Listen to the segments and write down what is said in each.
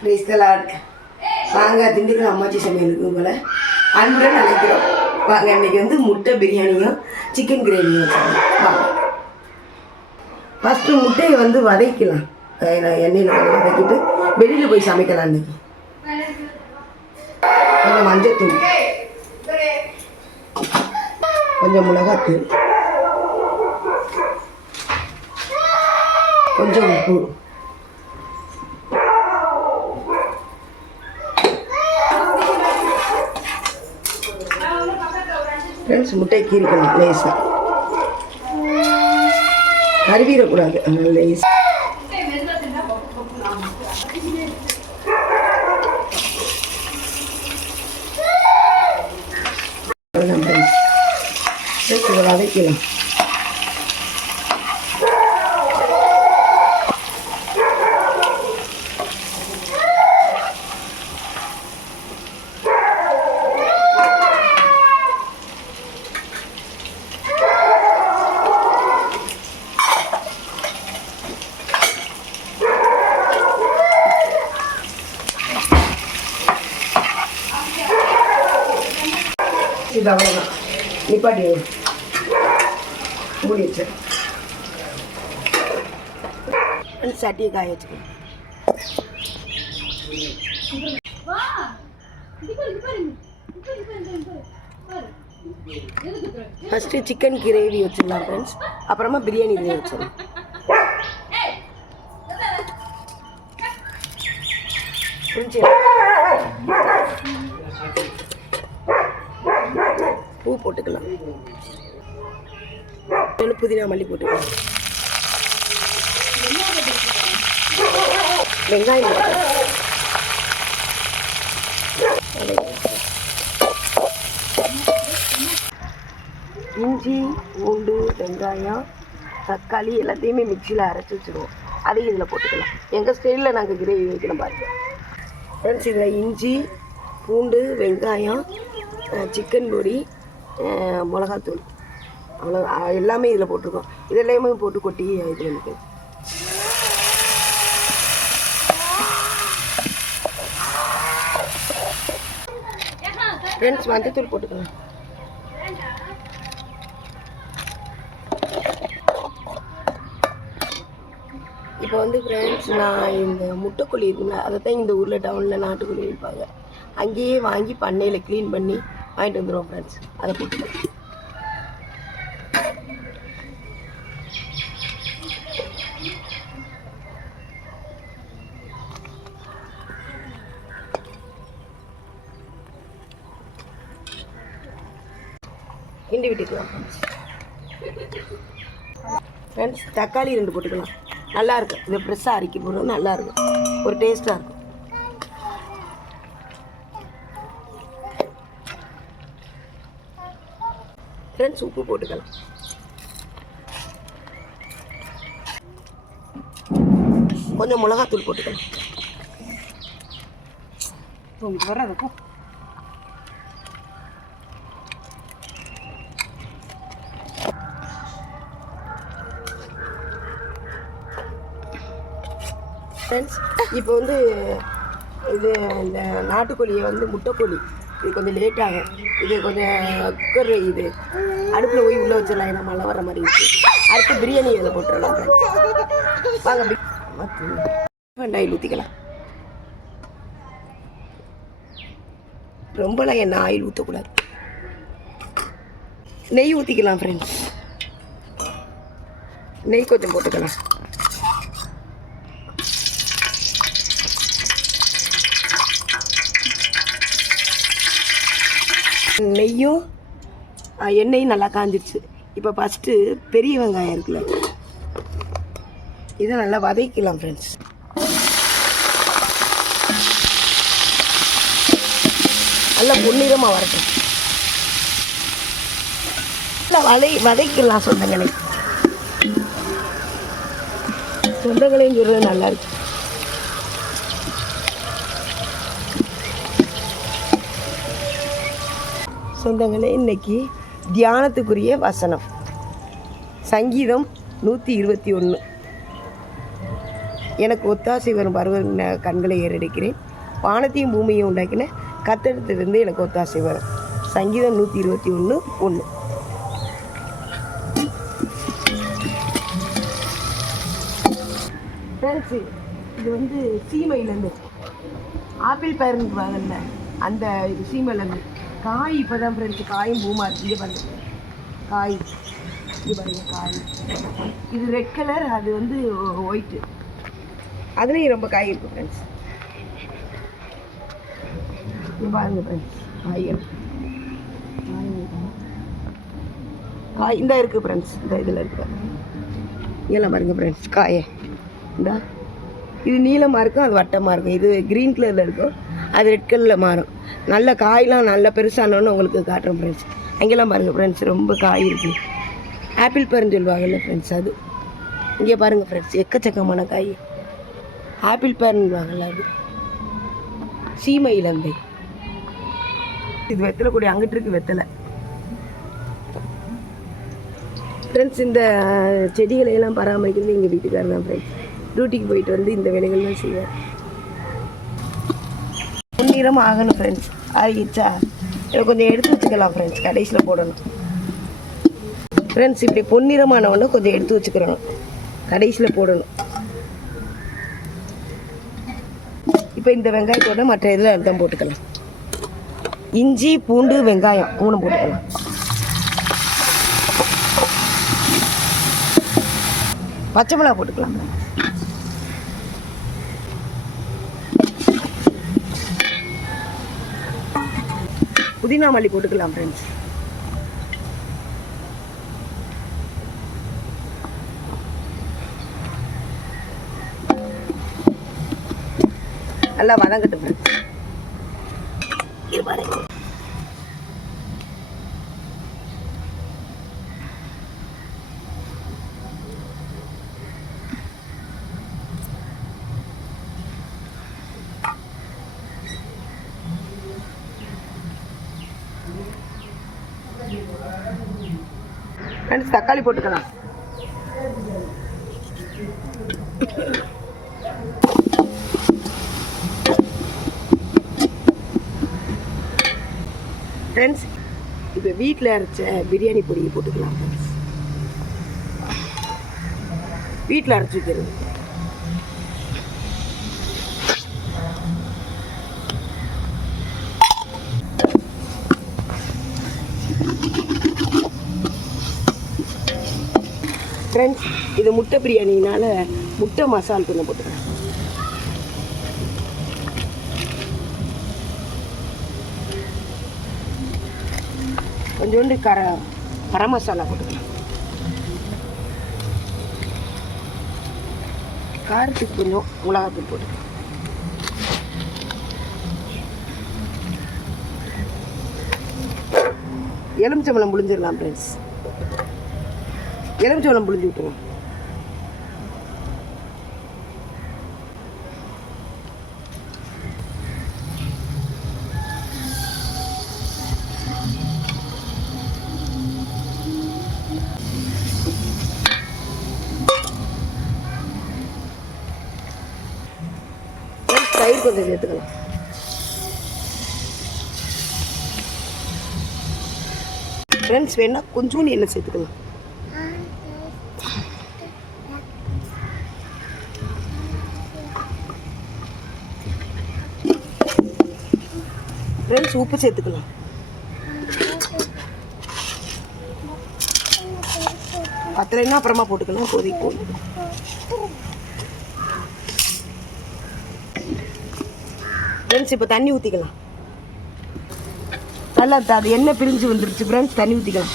Praise the Lord வாங்க திண்டுக்கல் அம்மாச்சி சமையலுக்கு உங்களை அன்புடன் நினைக்கிறோம் வாங்க இன்றைக்கி வந்து முட்டை பிரியாணியும் சிக்கன் கிரேவியும் வாங்க. ஃபஸ்ட்டு முட்டையை வந்து வதக்கலாம். எண்ணெயில் கொஞ்சம் வதக்கிட்டு வெளியில் போய் சமைக்கலாம் இன்றைக்கி கொஞ்சம் மஞ்சத்தூள் கொஞ்சம் மிளகாத்தூள். கொஞ்சம் உப்பு ஃப்ரெண்ட்ஸ் முட்டை கீரிக்கணும் லேசாக கருவிடக்கூடாது. அதனால லேஸ் வதக்கலாம் இது அவ்வளோதான் நிப்பாட்டி வை. மூடி வச்சு. சட்டியை காய வச்சுக்கணும் ஃபஸ்ட்டு சிக்கன் கிரேவி வச்சிடலாம் ஃப்ரெண்ட்ஸ் அப்புறமா பிரியாணி கிரேவி வச்சிடலாம். புரிஞ்சு பூ போட்டுக்கலாம். கொஞ்சம் புதினா மல்லி போட்டுக்கலாம். வெங்காயம் இஞ்சி பூண்டு வெங்காயம் தக்காளி எல்லாத்தையுமே மிக்சியில் அரைச்சி வச்சுருவோம். அதையும் இதில் போட்டுக்கலாம். எங்கள் ஸ்டைலில் நாங்கள் கிரேவி வைக்கணும் பாருங்க. ஃப்ரெண்ட்ஸ் இதில் இஞ்சி பூண்டு வெங்காயம் சிக்கன் பொடி மிளகாத்தூள். அவ்வளோ எல்லாமே இதில் போட்டிருக்கோம். இதெல்லாமே போட்டு கொட்டி இது எனக்கு ஃப்ரெண்ட்ஸ் மஞ்சத்தூள் போட்டுக்கலாம். இப்போ வந்து ஃப்ரெண்ட்ஸ் நான் இந்த முட்டைக்கோழி இருக்குல்ல அதை தான் இந்த ஊரில் டவுனில் நாட்டுக்கோழி விற்பாங்க அங்கேயே வாங்கி பண்ணையில் க்ளீன் பண்ணி வாங்கிட்டு வந்துடுவோம் ஃப்ரெண்ட்ஸ் அதை போட்டு கிண்டி விட்டுக்கலாம் ஃப்ரெண்ட்ஸ் ஃப்ரெண்ட்ஸ் தக்காளி ரெண்டு போட்டுக்கலாம். நல்லா இருக்கும் ஃப்ரெஷ்ஷாக அரைக்கி போடுறது நல்லாயிருக்கும் ஒரு டேஸ்ட்டாக இருக்கும். ஃப்ரெண்ட்ஸ் உப்பு போட்டுக்கலாம். கொஞ்சம் மிளகாத்தூள் போட்டுக்கலாம். வர்றதுக்கும் ஃப்ரெண்ட்ஸ் இப்போ வந்து இது இந்த நாட்டுக்கோழியை வந்து முட்டைக்கோழி. இது கொஞ்சம் லேட் ஆகும். இது கொஞ்சம் குக்கர் இது. அடுப்பில் போய் உள்ளே வச்சிடலாம் ஏன்னா மழை வர மாதிரி இருக்கு. அடுத்து பிரியாணி இதில் போட்டுடலாம் வாங்க பி- வெங்காயம் ஊற்றிக்கலாம் ரொம்பலாம் என்ன ஆயில் ஊற்றக்கூடாது நெய் ஊற்றிக்கலாம் ஃப்ரெண்ட்ஸ் நெய் கொஞ்சம் போட்டுக்கலாம். நெய்யும் எண்ணெயும் நல்லா காஞ்சிருச்சு. இப்போ ஃபஸ்ட்டு பெரிய வெங்காயம் இருக்குல்ல இதை நல்லா வதக்கிக்கலாம் ஃப்ரெண்ட்ஸ் நல்லா பொன்னிறமாக வரட்டும். நல்லா வதை வதைக்கலாம் சொந்தங்களை. சொந்தங்களையும் சொல்கிறது நல்லா இருக்கு. சொந்தங்களே இன்னைக்கு தியானத்துக்குரிய வசனம். சங்கீதம் நூற்றி இருபத்தி ஒன்று எனக்கு ஒத்தாசை வரும் பருவ கண்களை ஏறெடுக்கிறேன். வானத்தையும் பூமியையும் உண்டாக்கின கத்தடத்திலிருந்து எனக்கு ஒத்தாசை வரும். சங்கீதம் நூற்றி இருபத்தி ஒன்று ஒன்று ஃப்ரெண்ட்ஸு இது வந்து சீமையிலேருந்து. ஆப்பிள் பயிருன்றாங்கல்ல அந்த இது சீமையிலேருந்து. காய் இப்போ தான் ஃப்ரெண்ட்ஸ் காயும் பூமா இருக்கு. இங்கே பாருங்க. காய். இது பாருங்க காய். இது ரெட் கலர் அது வந்து ஒயிட்டு அதுலேயும் ரொம்ப காய் இருக்குது ஃப்ரெண்ட்ஸ் இது பாருங்க ஃப்ரெண்ட்ஸ் காய்கள். காய் இந்த இருக்குது ஃப்ரெண்ட்ஸ் இந்த இதில் இருக்கு. இதெல்லாம் பாருங்க ஃப்ரெண்ட்ஸ் காயை. இந்தா. இது நீளமாக இருக்கும் அது வட்டமாக இருக்கும் இது க்ரீன் கலரில் இருக்கும் அது ரெட் கலரில் மாறும். நல்ல காயெலாம் நல்ல பெருசானோன்னு உங்களுக்கு காட்டுறேன் ஃப்ரெண்ட்ஸ் அங்கெல்லாம் பாருங்கள் ஃப்ரெண்ட்ஸ் ரொம்ப காய் இருக்குது ஆப்பிள் பேருன்னு சொல்லுவாங்கல்ல ஃப்ரெண்ட்ஸ் அது. இங்கே பாருங்கள் ஃப்ரெண்ட்ஸ் எக்கச்சக்கமான காய். ஆப்பிள் பருன்னுவாங்கல்ல அது. சீமை இலந்தை இது வெத்தலை கூடிய அங்கிட்டு இருக்கு வெத்தலை. ஃப்ரெண்ட்ஸ் இந்த செடிகளை எல்லாம் பராமரிக்கிறது எங்கள் வீட்டுக்காரர் தான் ஃப்ரெண்ட்ஸ் டியூட்டிக்கு போயிட்டு வந்து இந்த வேலைகள்லாம் செய்வேன் பொன்னிறம் ஆகணும் ஃப்ரெண்ட்ஸ் ஆகிடுச்சா இதை கொஞ்சம் எடுத்து வச்சுக்கலாம் ஃப்ரெண்ட்ஸ் கடைசியில் போடணும். ஃப்ரெண்ட்ஸ் இப்படி பொன்னிறமான கொஞ்சம் எடுத்து வச்சுக்கிறணும் கடைசியில் போடணும். இப்போ இந்த வெங்காயத்தோட மற்ற இதில் அர்த்தம் போட்டுக்கலாம். இஞ்சி பூண்டு வெங்காயம் மூணு போட்டுக்கலாம். பச்சை மிளகா போட்டுக்கலாம். புதினா மல்லி போட்டுக்கலாம் ஃப்ரெண்ட்ஸ் நல்லா வதங்கட்டும் ஃப்ரெண்ட்ஸ் ஃப்ரெண்ட்ஸ் தக்காளி போட்டுக்கலாம். ஃப்ரெண்ட்ஸ் இப்போ வீட்டில் அரைச்ச பிரியாணி பொடியை போட்டுக்கலாம் ஃப்ரெண்ட்ஸ் வீட்டில் அரைச்சி வைக்கிறது. ஃப்ரெண்ட்ஸ் இது முட்டை பிரியாணினால முட்டை மசால் கொஞ்சம் போட்டுக்கிறேன் கொஞ்சோண்டு கர கரம் மசாலா போட்டுக்கலாம். காரத்துக்கு கொஞ்சம் மிளகாத்தூள் போட்டுக்கலாம். எலுமிச்சம்பழம் புளிஞ்சிடலாம் ஃப்ரெண்ட்ஸ் எலுமிச்சம்பழம் புளிஞ்சு விட்டுருவோம். தயிர் கொஞ்சம் சேர்த்துக்கலாம் ஃப்ரெண்ட்ஸ் வேணால் கொஞ்சோண்டு எண்ணெய் சேர்த்துக்கலாம். கொஞ்சம் உப்பு சேர்த்துக்கலாம். பத்தலைன்னா அப்புறமா போட்டுக்கலாம் கொதி போதும். ஃப்ரெண்ட்ஸ் இப்போ தண்ணி ஊற்றிக்கலாம் நல்லா அது எண்ணெய் பிரிஞ்சு வந்துருச்சு ஃப்ரெண்ட்ஸ் தண்ணி ஊற்றிக்கலாம்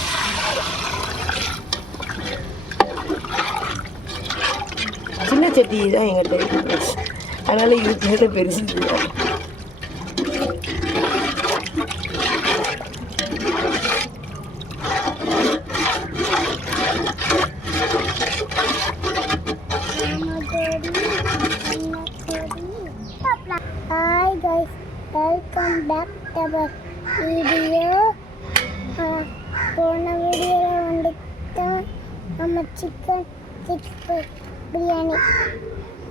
சின்ன சட்டி தான் எங்கிட்ட இருக்கு அதனால் இது பெருசு வீடியோ போன வீடியோவில் வந்துட்டு நம்ம சிக்கன் சிக்ஸ் பிரியாணி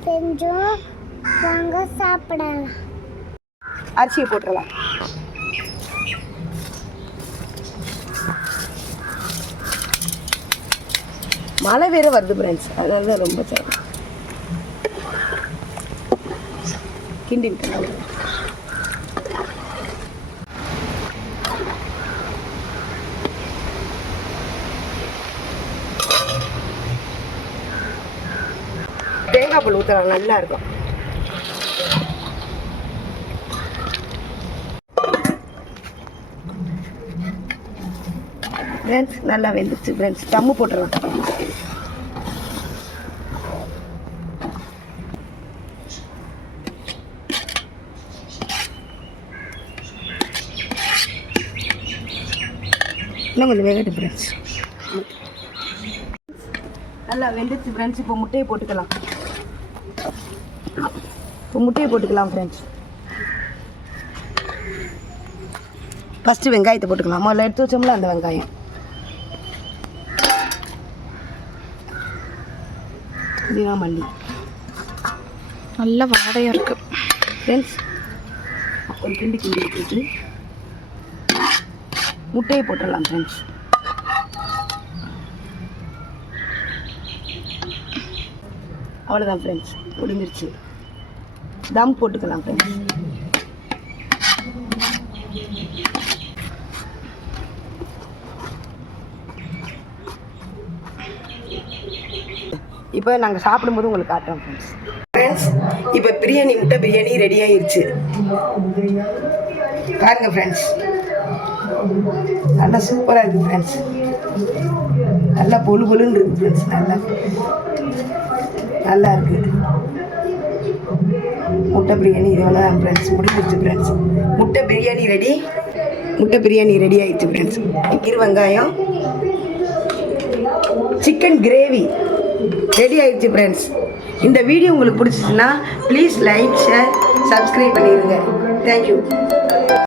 செஞ்சோம். வாங்க சாப்பிடலாம். அரிசியை போட்டுடலாம். மழை வேற வருது ஃப்ரெண்ட்ஸ் அதனால தான் ரொம்ப சரி கிண்டி தேங்காய் பால் ஊற்றலாம் நல்லா இருக்கும் ஃப்ரெண்ட்ஸ் நல்லா வெந்துச்சு ஃப்ரெண்ட்ஸ் தம்மு போட்டுடலாம். இன்னும் கொஞ்சம் வேகட்டும் ஃப்ரெண்ட்ஸ் நல்லா வெந்துச்சு ஃப்ரெண்ட்ஸ் இப்போ முட்டையை போட்டுக்கலாம். இப்போ முட்டையை போட்டுக்கலாம் ஃப்ரெண்ட்ஸ் ஃபஸ்ட்டு வெங்காயத்தை போட்டுக்கலாம். முதல்ல எடுத்து வச்சோம்ல அந்த வெங்காயம். புதினா மல்லி. நல்ல வாடையாக இருக்குது ஃப்ரெண்ட்ஸ் ஒரு கிண்டி கிண்டி வச்சுட்டு முட்டையை போட்டுடலாம் ஃப்ரெண்ட்ஸ் அவ்வளோதான் ஃப்ரெண்ட்ஸ் முடிஞ்சிருச்சு. தம் போட்டுக்கலாம் ஃப்ரெண்ட்ஸ் இப்போ நாங்கள் சாப்பிடும்போது உங்களுக்கு காட்டுறோம் ஃப்ரெண்ட்ஸ் ஃப்ரெண்ட்ஸ் இப்போ பிரியாணி முட்டை பிரியாணி ரெடி ஆயிருச்சு. பாருங்க ஃப்ரெண்ட்ஸ் நல்லா சூப்பராக இருக்குது ஃப்ரெண்ட்ஸ் நல்லா பொழு பொழுன்னு இருக்குது ஃப்ரெண்ட்ஸ் நல்லா நல்லா இருக்குது முட்டை பிரியாணி இது வேணா ஃப்ரெண்ட்ஸ் முடிஞ்சிருச்சு ஃப்ரெண்ட்ஸ் முட்டை பிரியாணி ரெடி முட்டை பிரியாணி ரெடி ஆயிடுச்சு ஃப்ரெண்ட்ஸ் இரு வெங்காயம் சிக்கன் கிரேவி ரெடி ஆயிடுச்சு ஃப்ரெண்ட்ஸ் இந்த வீடியோ உங்களுக்கு பிடிச்சிச்சுன்னா ப்ளீஸ் லைக் ஷேர் சப்ஸ்கிரைப் பண்ணிடுங்க. Thank you